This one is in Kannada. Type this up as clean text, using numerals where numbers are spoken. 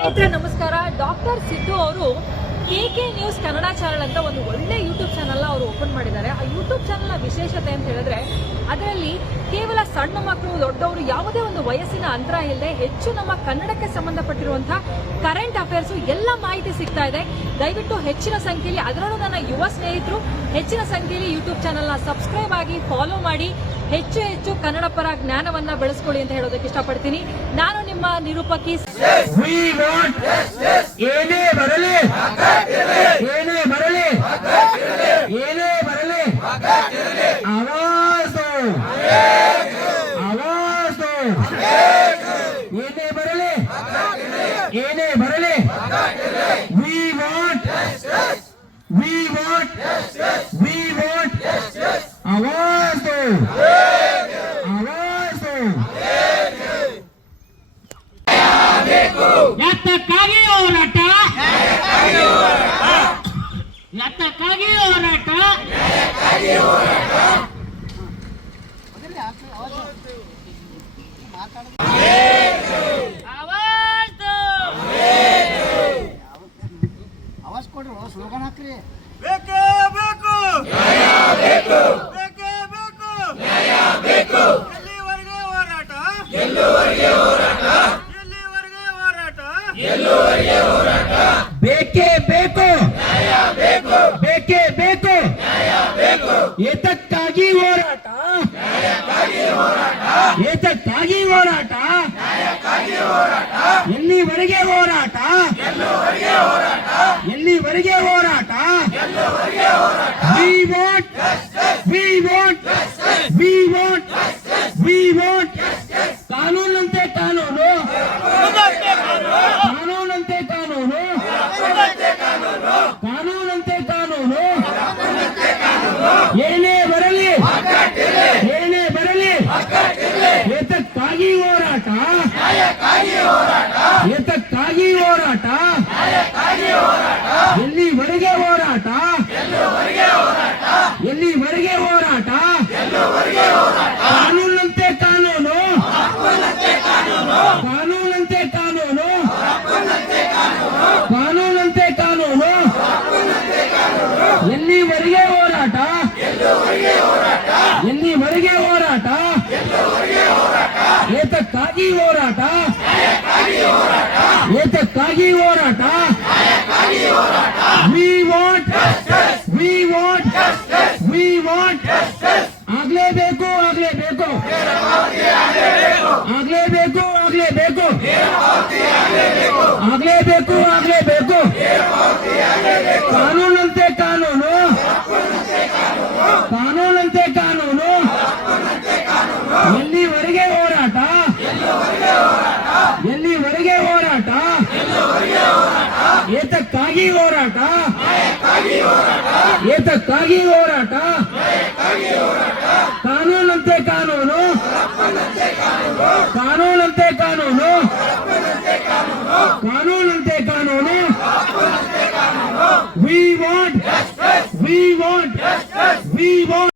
ಸ್ನೇಹಿತರೆ ನಮಸ್ಕಾರ. ಡಾಕ್ಟರ್ ಸಿದ್ದು ಅವರು ಕೆಕೆ ನ್ಯೂಸ್ ಕನ್ನಡ ಚಾನಲ್ ಅಂತ ಒಂದು ಒಳ್ಳೆ ಯೂಟ್ಯೂಬ್ ಚಾನಲ್ ಅವರು ಓಪನ್ ಮಾಡಿದ್ದಾರೆ. ಆ ಯೂಟ್ಯೂಬ್ ಚಾನಲ್ನ ವಿಶೇಷತೆ ಅಂತ ಹೇಳಿದ್ರೆ ಅದರಲ್ಲಿ ಕೇವಲ ಸಣ್ಣ ಮಕ್ಕಳು ದೊಡ್ಡವರು ಯಾವುದೇ ಒಂದು ವಯಸ್ಸಿನ ಅಂತರ ಇಲ್ಲದೆ ಹೆಚ್ಚು ನಮ್ಮ ಕನ್ನಡಕ್ಕೆ ಸಂಬಂಧಪಟ್ಟಿರುವಂತಹ ಕರೆಂಟ್ ಅಫೇರ್ಸ್ ಎಲ್ಲ ಮಾಹಿತಿ ಸಿಗ್ತಾ ಇದೆ. ದಯವಿಟ್ಟು ಹೆಚ್ಚಿನ ಸಂಖ್ಯೆಯಲ್ಲಿ, ಅದರಲ್ಲೂ ನನ್ನ ಯುವ ಸ್ನೇಹಿತರು ಹೆಚ್ಚಿನ ಸಂಖ್ಯೆಯಲ್ಲಿ ಯೂಟ್ಯೂಬ್ ಚಾನಲ್ನ ಸಬ್ಸ್ಕ್ರೈಬ್ ಆಗಿ ಫಾಲೋ ಮಾಡಿ ಹೆಚ್ಚು ಕನ್ನಡ ಪರ ಜ್ಞಾನವನ್ನ ಬೆಳೆಸ್ಕೊಳ್ಳಿ ಅಂತ ಹೇಳೋದಕ್ಕೆ ಇಷ್ಟಪಡ್ತೀನಿ. ನಾನು ನಿಮ್ಮ ನಿರೂಪಕಿ. ಏನೇ ಬರಲಿ ಆವಾಜು ಏನೇ ಬರಲಿ we want ಆವಾಜು ಎತ್ತಕ್ಕಾಗಿ ಹೋರಾಟ, ಎತ್ತಕ್ಕಾಗಿ ಹೋರಾಟ. ಆವಾಜ್ ಕೊಡ್ರಿ, ಸ್ಲೋಗನ್ ಹಾಕ್ರಿ. ಬೇಕೇ ಬೇಕು, ಬೇಕೇ ಬೇಕು. ಎಲ್ಲಿವರೆಗೆ ಹೋರಾಟ, ಬೇಕೇ ಬೇಕು, ಏತಕ್ಕಾಗಿ ಹೋರಾಟ, ಎಲ್ಲಿವರೆಗೆ ಹೋರಾಟ, we want ಕಾನೂನಂತೆ ಕಾನೂನು, ಏನೇ ಬರಲಿ ಏತಕ್ಕಾಗಿ ಹೋರಾಟ, ಎಲ್ಲಿವರೆಗೆ ಹೋರಾಟ, ಕಾನೂನಂತೆ ಕಾನೂನು, ಎಲ್ಲಿವರೆಗೆ ಹೋರಾಟ, ಏತಕ್ಕಾಗಿ ಹೋರಾಟ, we want ಆಗ್ಲೇಬೇಕು, ಕಾನೂನಂತೆ ಕಾನೂನು, ಎಲ್ಲಿವರೆಗೆ ಹೋರಾಟ, ಏತಕ್ಕಾಗಿ ಹೋರಾಟ, ಕಾನೂನಂತೆ ಕಾನೂನು, we want